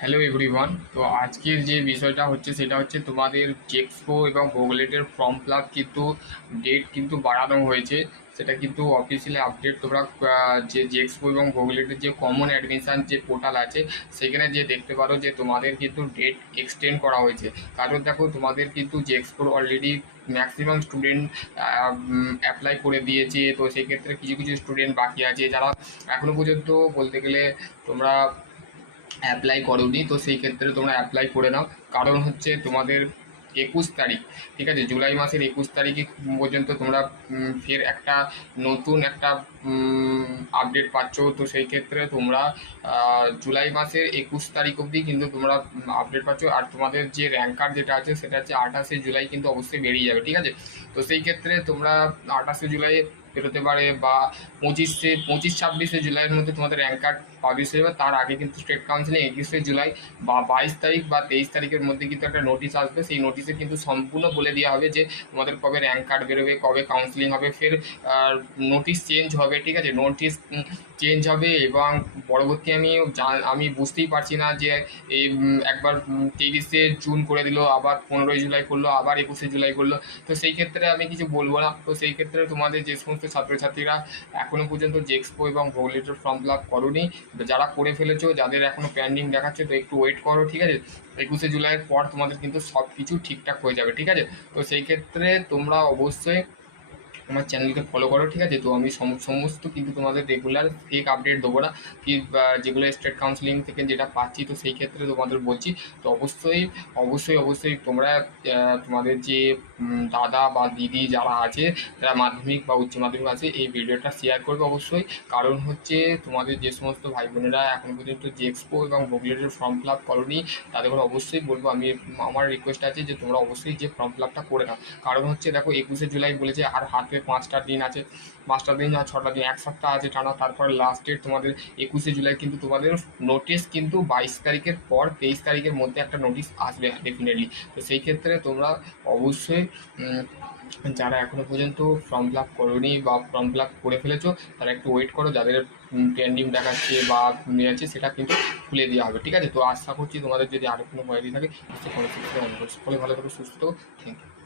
Hello everyone. তো আজকের যে বিষয়টা হচ্ছে সেটা হচ্ছে তোমাদের জেক্সপো এবং ভোগলেটের ফর্ম ফিল আপ কিন্তু ডেট কিন্তু বাড়ানো হয়েছে। সেটা কিন্তু অফিসিয়ালি আপডেট তোমরা যে জেক্সপো এবং ভোগলেটের যে কমন অ্যাডমিশান যে পোর্টাল আছে সেখানে যে দেখতে পারো যে তোমাদের কিন্তু ডেট এক্সটেন্ড করা হয়েছে। কারণ দেখো তোমাদের কিন্তু জেক্সপোর অলরেডি ম্যাক্সিমাম স্টুডেন্ট অ্যাপ্লাই করে দিয়েছে। তো সেক্ষেত্রে কিছু কিছু স্টুডেন্ট বাকি আছে যারা এখনও পর্যন্ত বলতে গেলে তোমরা অ্যাপ্লাই করোনি। তো সেই ক্ষেত্রে তোমরা অ্যাপ্লাই করে নাও। কারণ হচ্ছে তোমাদের 21 তারিখ, ঠিক আছে, জুলাই মাসের 21 তারিখে পর্যন্ত তোমরা ফের একটা নতুন একটা আপডেট পাচ্ছ। তো সেই ক্ষেত্রে তোমরা জুলাই মাসের 21 তারিখ অবধি কিন্তু তোমরা আপডেট পাচ্ছ। আর তোমাদের যে র্যাঙ্ক কার্ড যেটা আছে সেটা হচ্ছে 28শে জুলাই কিন্তু অবশ্যই বেরিয়ে যাবে, ঠিক আছে। তো সেই ক্ষেত্রে তোমরা 28শে জুলাই বেরোতে পারে বা 25-26 জুলাইয়ের মধ্যে তোমাদের র্যাঙ্ক কার্ড পাবলিশ হয়ে যাবে। তার আগে কিন্তু স্টেট কাউন্সিলিং 21শে জুলাই বা 22 তারিখ বা 23 তারিখের মধ্যে কিন্তু একটা নোটিশ আসবে। সেই নোটিশে কিন্তু সম্পূর্ণ বলে দেওয়া হবে যে তোমাদের কবে র্যাঙ্ক কার্ড বেরোবে, কবে কাউন্সিলিং হবে, ফের নোটিশ চেঞ্জ হবে, ঠিক আছে, নোটিশ চেঞ্জ হবে। এবং পরবর্তী আমি বুঝতেই পারছি না যে এই একবার 23শে জুন করে দিল, আবার 15ই জুলাই করলো, আবার 21শে জুলাই করলো। তো সেই ক্ষেত্রে আমি কিছু বলবো না। তো সেই ক্ষেত্রে তোমাদের যে সমস্ত ছাত্রছাত্রীরা এখনও পর্যন্ত জেক্সপো এবং ভোগলেটের ফর্ম ফিল আপ করোনি, যারা করে ফেলেছো, যাদের এখনও পেন্ডিং দেখাচ্ছে, তো একটু ওয়েট করো, ঠিক আছে। 21শে জুলাইয়ের পর তোমাদের কিন্তু সব কিছু ঠিকঠাক হয়ে যাবে, ঠিক আছে। তো সেই ক্ষেত্রে তোমরা অবশ্যই আমার চ্যানেলকে ফলো করো, ঠিক আছে। তো আমি সমস্ত কিন্তু তোমাদের রেগুলার ফেক আপডেট দেবো না, কি যেগুলো স্টেট কাউন্সিলিং থেকে যেটা পাচ্ছি, তো সেই ক্ষেত্রে তোমাদের বলছি। তো অবশ্যই অবশ্যই অবশ্যই তোমরা তোমাদের যে দাদা বা দিদি যারা আছে, যারা মাধ্যমিক বা উচ্চ মাধ্যমিক আছে, এই ভিডিওটা শেয়ার করবে অবশ্যই। কারণ হচ্ছে তোমাদের যে সমস্ত ভাই বোনেরা এখন পর্যন্ত জেক্সপো এবং ভোগলেটের ফর্ম ফিল আপ করোনি, তাদের অবশ্যই বলবো, আমার রিকোয়েস্ট আছে যে তোমরা অবশ্যই যে ফর্ম ফিল আপটা করে নাও। কারণ হচ্ছে দেখো 21শে জুলাই বলেছে, আর হাতে 5টা দিন আছে, 5টা দিন আর 6টা দিন, এক সপ্তাহ আছে টানা। তারপরে লাস্ট ডেট তোমাদের 21শে জুলাই, কিন্তু তোমাদের নোটিশ কিন্তু 22 তারিখের পর 23 তারিখের মধ্যে একটা নোটিশ আসবে ডেফিনেটলি। তো সেই ক্ষেত্রে তোমরা অবশ্যই যারা এখনো পর্যন্ত ফর্ম ফিল আপ করোনি বা ফর্ম ফিল আপ করে ফেলেছো, তারা একটু ওয়েট করো। যাদের পেন্ডিং দেখাচ্ছে বা নিয়ে আছে, সেটা কিন্তু খুলে দেওয়া হবে, ঠিক আছে। তো আশা করছি তোমাদের যদি আরও কোনো কোয়ারি থাকে, নিশ্চয়ই কমেন্ট সেকশনে অনুরোধ করে ভালো থাকো, সুস্থ থাকো। Thank you.